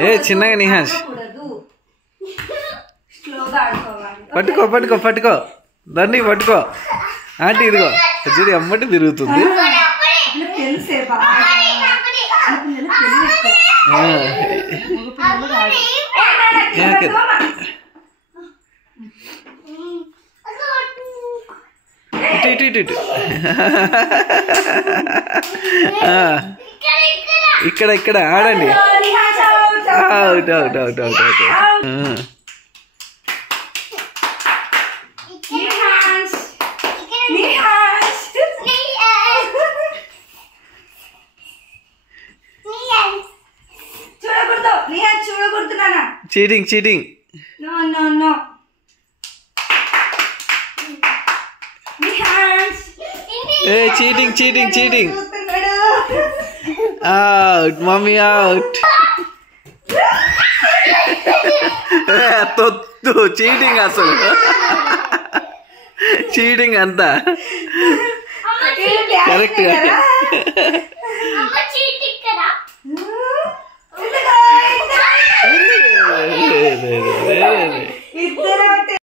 ఏ చిన్నగా నిహాష్ పట్టుకో పట్టుకో పట్టుకో దాన్ని పట్టుకో ఆంటీ ఇదిగో చూడు అమ్మటి తిరుగుతుంది ఇక్కడ ఇక్కడ ఆడండి out out out out out cheating cheating ఏ cheating cheating cheating out mummy out తొత్తు చీటింగ్ అసలు చీటింగ్ అంతా కరెక్ట్